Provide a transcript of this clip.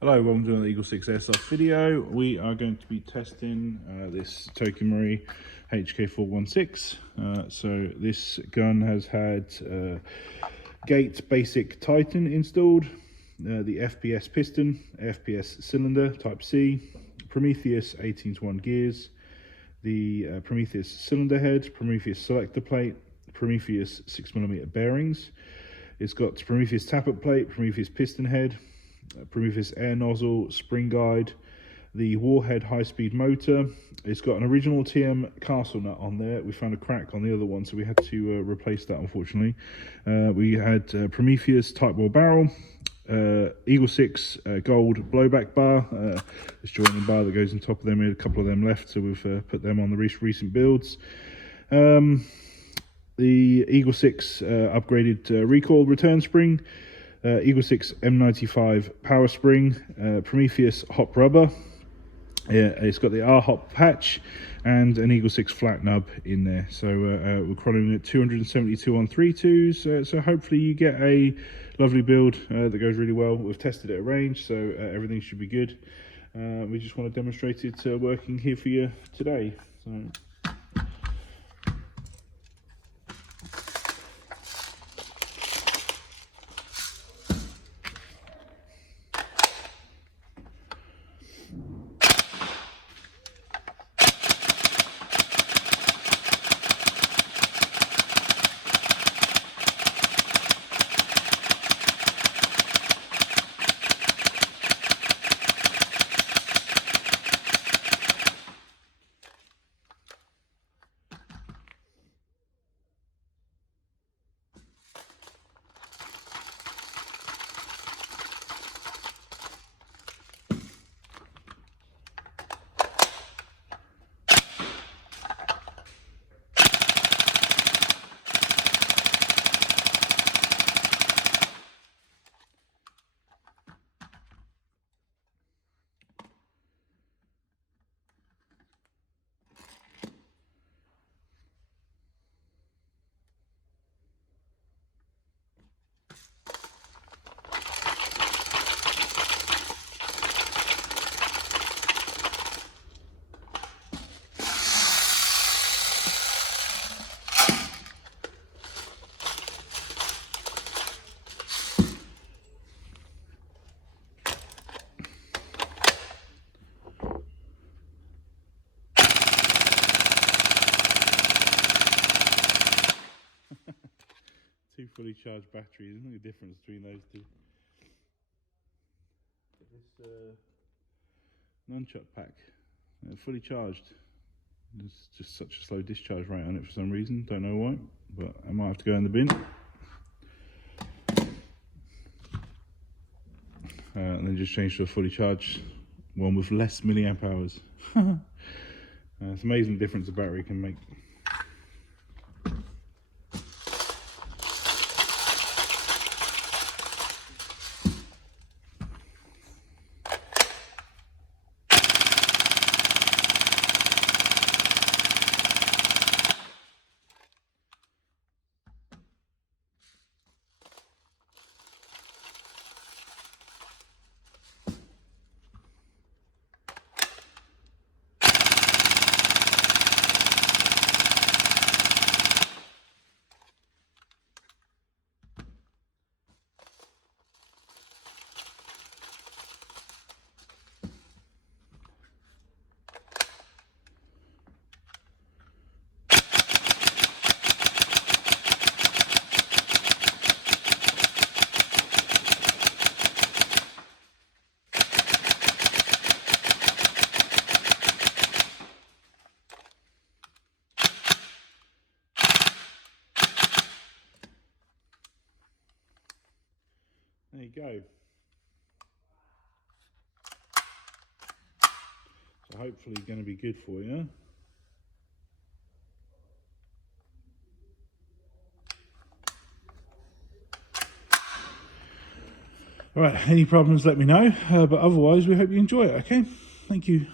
Hello, welcome to another EagleSix Airsoft video. We are going to be testing this Tokyo Marui HK416. So this gun has had Gate Basic Titan installed, the FPS Piston, FPS Cylinder Type C, Prometheus 18:1 gears, the Prometheus Cylinder Head, Prometheus Selector Plate, Prometheus 6mm bearings. It's got Prometheus Tappet Plate, Prometheus Piston Head, Prometheus Air Nozzle, spring guide, the Warhead high-speed motor. It's got an original TM castle nut on there. We found a crack on the other one, so we had to replace that, unfortunately. We had Prometheus Tightbore barrel, EagleSix Gold Blowback bar, this joining bar that goes on top of them. We had a couple of them left, so we've put them on the recent builds. The EagleSix upgraded recoil return spring, EagleSix M95 power spring, Prometheus hop rubber. It's got the R-hop patch and an EagleSix flat nub in there. So we're crawling at 272 on 3.2s. So hopefully you get a lovely build that goes really well. We've tested it at range, so everything should be good. We just want to demonstrate it working here for you today. So. Two fully charged batteries. There's no difference between those two. This nunchuck pack, fully charged. There's just such a slow discharge rate on it for some reason. Don't know why, but I might have to go in the bin. And then just change to a fully charged one with less milliamp hours. It's amazing the difference a battery can make. There you go. So hopefully going to be good for you. All right, any problems let me know, but otherwise we hope you enjoy it, okay? Thank you.